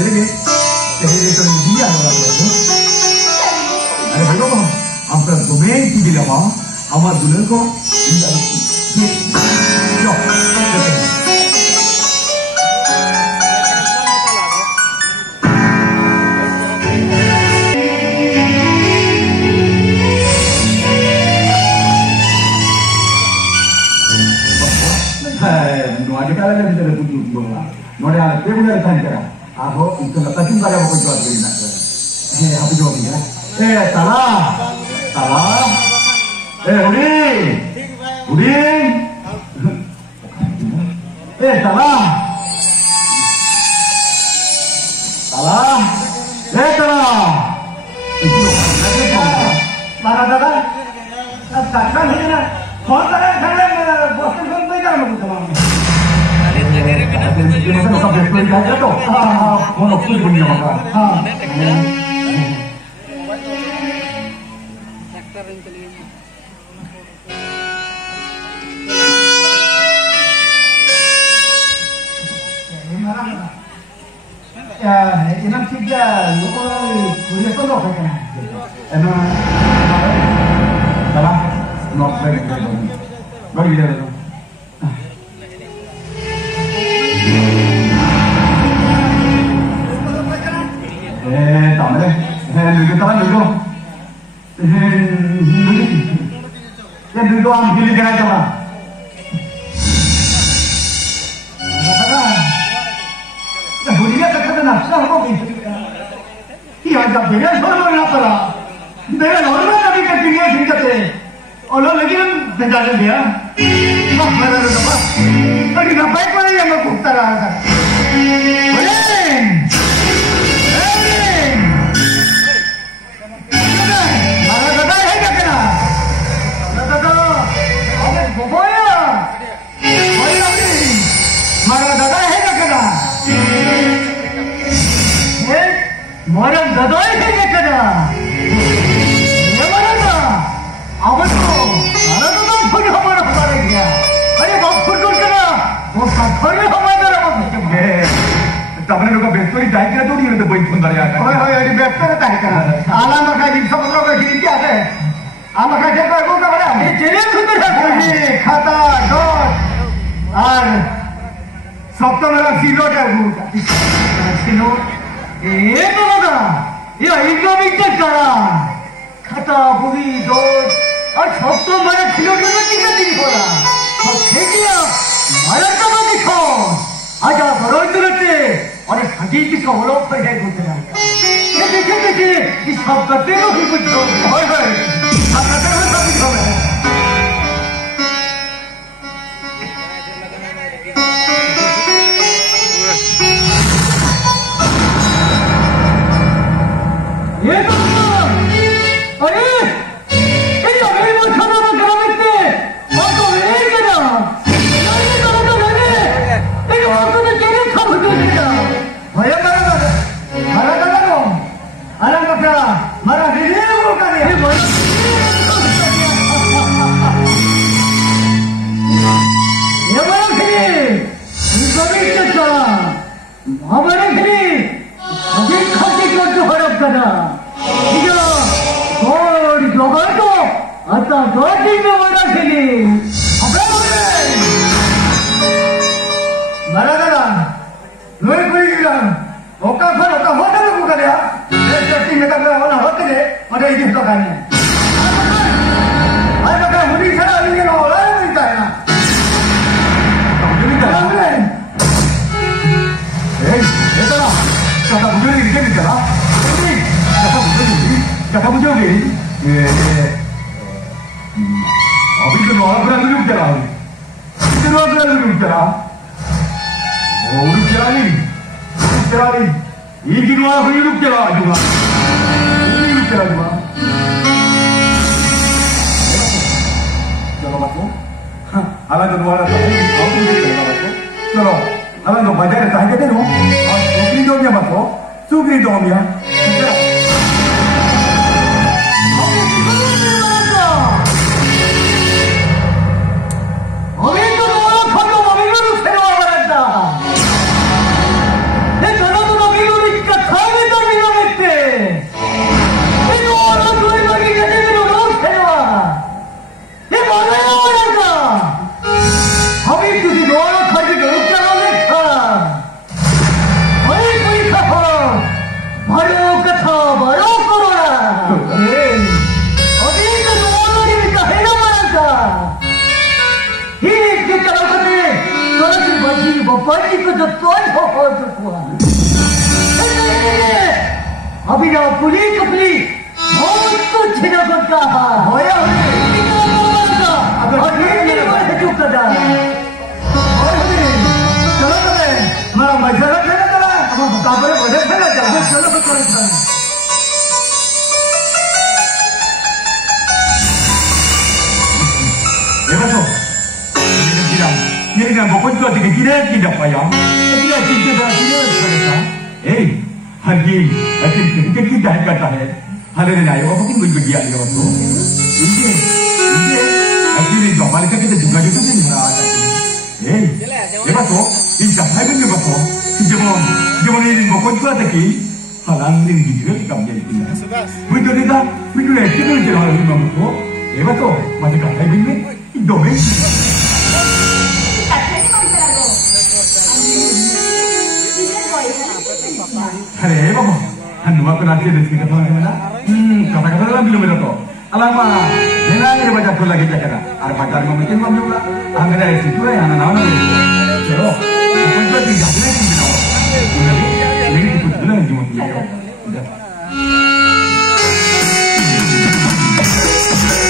Seherege itu dia orang itu. Ada apa? Apa domain tinggi lama? Amat dulu ko. Yo. Ada kala kan kita butuh bola. Nore ada tebel ada tangkara. Aho itu lepas itu ada apa jual beli nak. Apa jual beli ya? Salah. Udin. Salah. Marah dah. Takkan ini na. Phone karen karen bos phone पे जाना मुझे तमाम ये मतलब सब best में जाएगा तो phone of कर दिया मगर हां सेक्टर इंटेलिजेंस ये मारा ya enam tiga lupa kuliah tu apa kan enam salah not very good bagi dia tu tak boleh duduk tangan duduk duduk am pilih kena coba बुढ़िया तक नक्शा हो गई यहाँ जब बेरे छोड़ो ना पड़ा बेरे नॉर्मल कभी करती है ठीक है और लोग लेकिन बेटा ने दिया बस मेरा तो बस अरे ना बाइक वाले ये लोग कुत्ता रहा था मारा दादा है क्या करा दादा अबे बोया मारा दादा है क्या करा मोरन ददोई है क्या करा ये मरना आवाज को अरे तो तुम खुद हमारा हमारे गया अरे बाप खुद करा वो साखरे हमारे तरफ है तबने लोग बेस्टोरी जाए क्या तो नहीं तो कोई फोन कर जाता ओए ओए अरे बेस्टर है क्या आला मका दिन सब लोग की क्या है आला का जे को का बड़ा ये चले खुद है खाता डॉट और सप्तमेरा सिलो का सिलो ये तो लगा ये इकोनॉमिक करा खाता बुरी दो और सब तो मेरा खिलौने में कितना दिन बोला और खेतिया मारा तो मैं दिखो आजा बरोई तो रहते और इस हकीक किसका होलो पर है गुजर ये देखे इस सब करते हो ही कुछ हो हाय हाय आप करते हो सब कुछ हो ये तो अरे ये अभी वो खाना ना करा लेते और तो ये क्या ये तो लगा लगे ये वो तो केले खा बुझो देता भैया मारा को आराम का मारा वीडियो को कर ये मारा खरी इनको भी चला हमारे खरी अभी खाते क्यों तो हरप करा 이거 뭘 저거도 아따 저지가 원하시니 말하다가 너의 구이기랑 오카판 오카 호텔을 구가랴 내 내가 그 오늘 호텔에 어디 이리 또 가니 아까 우리 사람 이게 올라오고 있다야 그래 에이 얘들아 잠깐 무전이 이렇게 됐잖아 क्या मुझे हो गई अभी तो नौ अप्रैल में रुक चला कितने अप्रैल में रुक चला वो रुक चला नहीं एक दिन वाला रुक चला जुआ रुक चला जुआ चलो बापू अलग वाला चलो अलग बाजार साहित्य दे नो और सुगरी दो क्या बापू सुगरी दो मियाँ 어미도 너무 커도 어미를 새로워 버렸다. 내 전화도 어미를 bapak ko to toy ho to ko. अभी ना पुली कपली बहुत तो छिना करता है होया अगर ये नहीं है जो कदा चलो चले हमारा मजा चला चला हम मुकाबले बढ़े चला चलो चलो चलो ये बताओ ये ना बहुत तो अधिक गिरे की दफा यार अगला चीज तो गिरे पड़ेगा ए हरगी अकिल कितनी दाह करता है हरे नाई वो कितनी बुझ गया ये बात तो इनके अकिल जो हमारे का कितने जुगा जुगा नहीं रहा है ये बात तो इन सफाई में बात तो जब ये बहुत तो अधिक हालांकि इन गिरे कम जाती है मुझे तो एक्चुअली जो है ये बात तो ये बात तो मजे का है बिल्कुल दो में अरे बाबा हनुमा को नाचे देख के तो ना kata-kata dalam film itu tuh alama nilai baca tuh lagi cakap ada pacar mau bikin mau juga anggrek itu ya anak-anak